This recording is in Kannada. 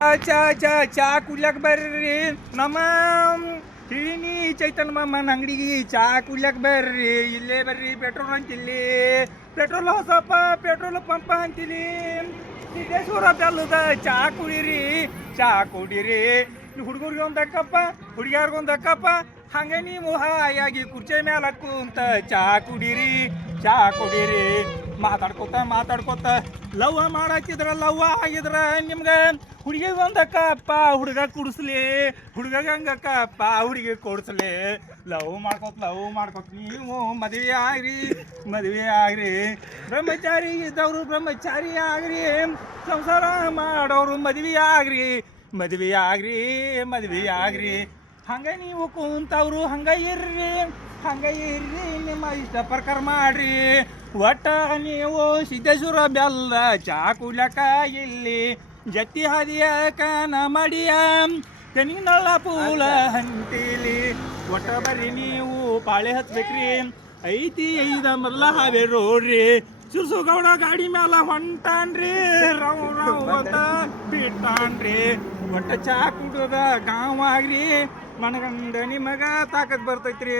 ಚಾ ಕುಡ್ಲಕ್ ಬರ್ರಿ ನಮ್ಮ ತಿಳಿನಿ ಚೈತನ್ಯ ಮಾಮನ ಅಂಗಡಿಗೆ ಚಾ ಕುಡ್ಲಕ್ ಬರ್ರಿ ಇಲ್ಲೇ ಬರ್ರಿ ಪೆಟ್ರೋಲ್ ಅಂತಿಲ್ಲಿ ಪೆಟ್ರೋಲ್ ಹೊಸಪ್ಪ ಪೆಟ್ರೋಲ್ ಪಂಪ ಅಂತೀನಿ ಸಿದ್ದೇಶ್ವರ ಬೆಲ್ಲದ ಚಾ ಕುಡೀರಿ ಹುಡುಗರಿಗೆ ಒಂದು ಅಕ್ಕಪ್ಪ ಹುಡುಗಿಯರ್ಗೊಂದು ಅಕ್ಕಪ್ಪ ಹಂಗೆ ನೀವು ಹಾಯಾಗಿ ಕುರ್ಚಿ ಮೇಲೆ ಕುಂತ ಚಾ ಕುಡೀರಿ ಮಾತಾಡ್ಕೋತ ಲವ್ ಮಾಡಾಕಿದ್ರ ಲವ್ ಆಗಿದ್ರ ನಿಮ್ಗೆ ಹುಡುಗಿ ಒಂದಕ್ಕಪ್ಪ ಹುಡುಗ ಕುಡಿಸ್ಲಿ ಹುಡುಗ ಹಂಗಕ್ಕಪ್ಪ ಹುಡುಗಿ ಕೊಡಿಸ್ಲಿ ಲವ್ ಮಾಡ್ಕೋತ ನೀವು ಮದುವೆ ಆಗ್ರಿ ಬ್ರಹ್ಮಚಾರಿ ಇದ್ದವರು ಬ್ರಹ್ಮಚಾರಿ ಆಗ್ರಿ ಸಂಸಾರ ಮಾಡೋರು ಮದುವೆ ಆಗ್ರಿ ಹಂಗೆ ನೀವು ಕುಂತವ್ರು ಹಂಗ ಇರ್ರಿ ನಿಮ್ಮ ಇಷ್ಟ ಪ್ರಕಾರ ಮಾಡ್ರಿ ಒಟ್ಟ ನೀವು ಸಿದ್ದೇಶ್ವರ ಬೆಲ್ಲ ಚಾ ಕುಡ್ಲಕ ಇಲ್ಲಿ ಜತ್ತಿ ಹಾದಿಯ ಕಾನ ಮಡಿಯ ತೆನಿನಳ್ಳ ಪೂಲ ಹಂತಿಲಿ ಒಟ್ಟ ಬರ್ರಿ ನೀವು ಪಾಳೆ ಹತ್ಬೇಕ್ರಿ ಐತಿ ಮಲ್ಲ ಹಾವೇ ರೋಡ್ರಿ ಗೌಡ ಗಾಡಿ ಮ್ಯಾಲ ಹೊಂಟಾನ್ರಿ ರಾವ್ ಅಂತ ಬಿಟ್ಟಾನ್ರಿ ಒಟ್ಟ ಚಾ ಕುಡೋದ ಗಾಂವ್ ಆಗ್ರಿ ಮನಗಂಡ ನಿಮಗ ತಾಕತ್ ಬರ್ತೈತ್ರಿ